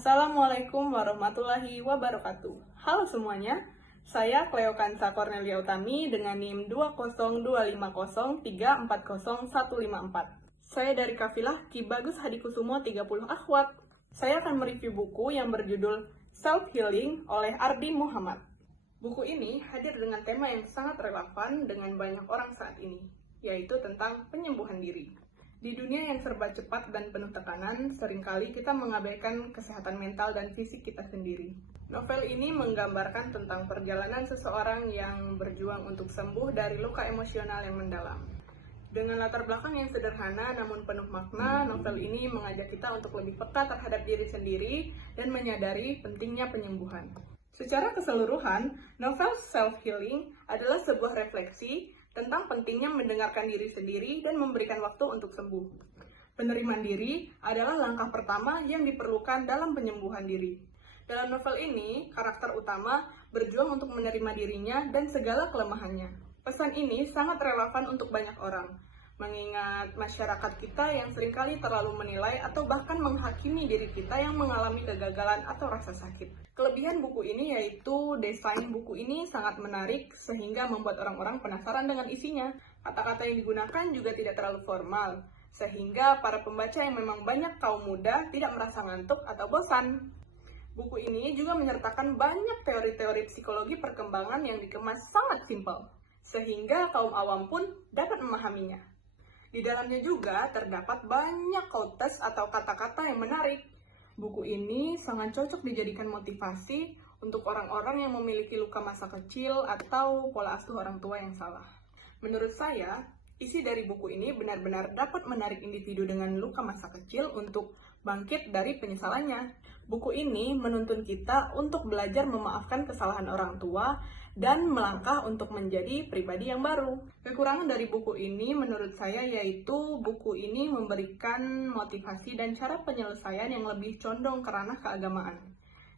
Assalamualaikum warahmatullahi wabarakatuh. Halo semuanya, saya Cleo Kansa Cornelia Utami dengan NIM 20250340154. Saya dari kafilah Ki Bagus Hadikusumo 30 Akhwat. Saya akan mereview buku yang berjudul Self Healing oleh Ardi Muhammad. Buku ini hadir dengan tema yang sangat relevan dengan banyak orang saat ini, yaitu tentang penyembuhan diri. Di dunia yang serba cepat dan penuh tekanan, seringkali kita mengabaikan kesehatan mental dan fisik kita sendiri. Novel ini menggambarkan tentang perjalanan seseorang yang berjuang untuk sembuh dari luka emosional yang mendalam. Dengan latar belakang yang sederhana namun penuh makna, novel ini mengajak kita untuk lebih peka terhadap diri sendiri dan menyadari pentingnya penyembuhan. Secara keseluruhan, novel Self Healing adalah sebuah refleksi tentang pentingnya mendengarkan diri sendiri dan memberikan waktu untuk sembuh. Penerimaan diri adalah langkah pertama yang diperlukan dalam penyembuhan diri. Dalam novel ini, karakter utama berjuang untuk menerima dirinya dan segala kelemahannya. Pesan ini sangat relevan untuk banyak orang, mengingat masyarakat kita yang seringkali terlalu menilai atau bahkan menghakimi diri kita yang mengalami kegagalan atau rasa sakit. Kelebihan buku ini yaitu desain buku ini sangat menarik sehingga membuat orang-orang penasaran dengan isinya. Kata-kata yang digunakan juga tidak terlalu formal, sehingga para pembaca yang memang banyak kaum muda tidak merasa ngantuk atau bosan. Buku ini juga menyertakan banyak teori-teori psikologi perkembangan yang dikemas sangat simpel, sehingga kaum awam pun dapat memahaminya. Di dalamnya juga terdapat banyak quotes atau kata-kata yang menarik. Buku ini sangat cocok dijadikan motivasi untuk orang-orang yang memiliki luka masa kecil atau pola asuh orang tua yang salah. Menurut saya, isi dari buku ini benar-benar dapat menarik individu dengan luka masa kecil untuk bangkit dari penyesalannya. Buku ini menuntun kita untuk belajar memaafkan kesalahan orang tua dan melangkah untuk menjadi pribadi yang baru. Kekurangan dari buku ini menurut saya yaitu buku ini memberikan motivasi dan cara penyelesaian yang lebih condong ke ranah keagamaan.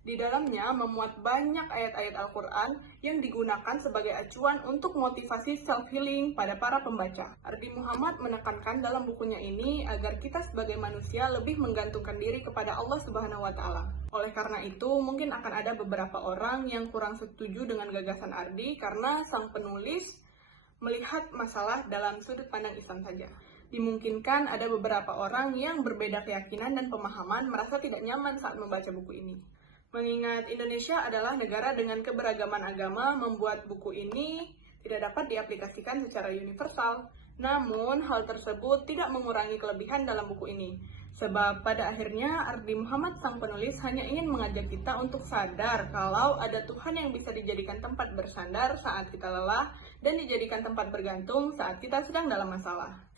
Di dalamnya memuat banyak ayat-ayat Al-Quran yang digunakan sebagai acuan untuk motivasi self-healing pada para pembaca. Ardi Muhammad menekankan dalam bukunya ini agar kita sebagai manusia lebih menggantungkan diri kepada Allah Subhanahu wa Ta'ala. Oleh karena itu, mungkin akan ada beberapa orang yang kurang setuju dengan gagasan Ardi karena sang penulis melihat masalah dalam sudut pandang Islam saja. Dimungkinkan ada beberapa orang yang berbeda keyakinan dan pemahaman merasa tidak nyaman saat membaca buku ini. Mengingat Indonesia adalah negara dengan keberagaman agama, membuat buku ini tidak dapat diaplikasikan secara universal. Namun, hal tersebut tidak mengurangi kelebihan dalam buku ini. Sebab pada akhirnya, Ardi Muhammad sang penulis hanya ingin mengajak kita untuk sadar kalau ada Tuhan yang bisa dijadikan tempat bersandar saat kita lelah dan dijadikan tempat bergantung saat kita sedang dalam masalah.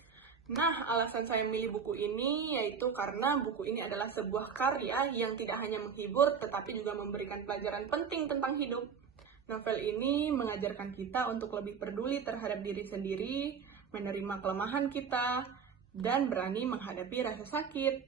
Nah, alasan saya memilih buku ini yaitu karena buku ini adalah sebuah karya yang tidak hanya menghibur tetapi juga memberikan pelajaran penting tentang hidup. Novel ini mengajarkan kita untuk lebih peduli terhadap diri sendiri, menerima kelemahan kita, dan berani menghadapi rasa sakit.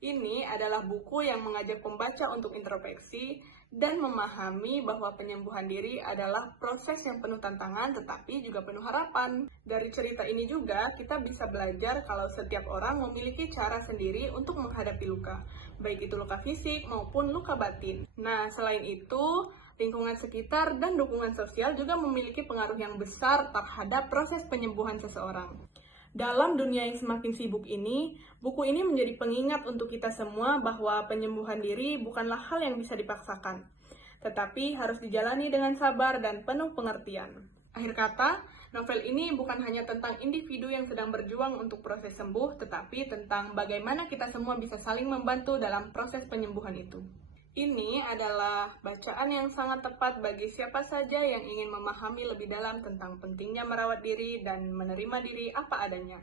Ini adalah buku yang mengajak pembaca untuk introspeksi dan memahami bahwa penyembuhan diri adalah proses yang penuh tantangan tetapi juga penuh harapan. Dari cerita ini juga kita bisa belajar kalau setiap orang memiliki cara sendiri untuk menghadapi luka, baik itu luka fisik maupun luka batin. Nah, selain itu, lingkungan sekitar dan dukungan sosial juga memiliki pengaruh yang besar terhadap proses penyembuhan seseorang. Dalam dunia yang semakin sibuk ini, buku ini menjadi pengingat untuk kita semua bahwa penyembuhan diri bukanlah hal yang bisa dipaksakan, tetapi harus dijalani dengan sabar dan penuh pengertian. Akhir kata, novel ini bukan hanya tentang individu yang sedang berjuang untuk proses sembuh, tetapi tentang bagaimana kita semua bisa saling membantu dalam proses penyembuhan itu. Ini adalah bacaan yang sangat tepat bagi siapa saja yang ingin memahami lebih dalam tentang pentingnya merawat diri dan menerima diri apa adanya.